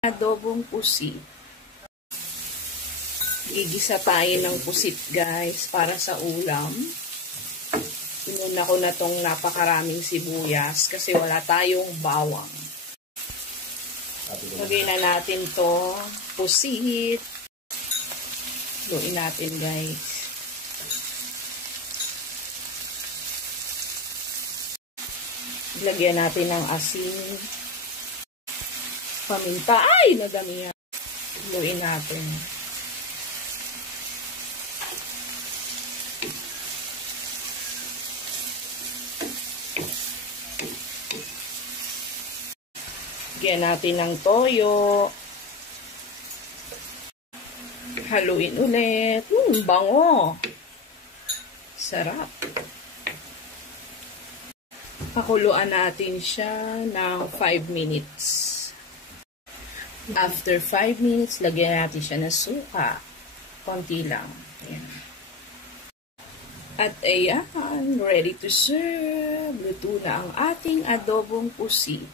Adobong pusit. Gigisa tayo ng pusit, guys, para sa ulam. Inuna ko na tong napakaraming sibuyas kasi wala tayong bawang. Lagay na natin to pusit. Luin natin, guys. Lagyan natin ng asin. Paminta. Ay, nadamihan. Luin natin. Lagyan natin ng toyo. Haluin ulit. Bango. Sarap. Pakuluan natin siya ng 5 minutes. After 5 minutes, lagyan natin siya ng suka. Konti lang. Ayan. At ayan, ready to serve. Luto na ang ating adobong pusit.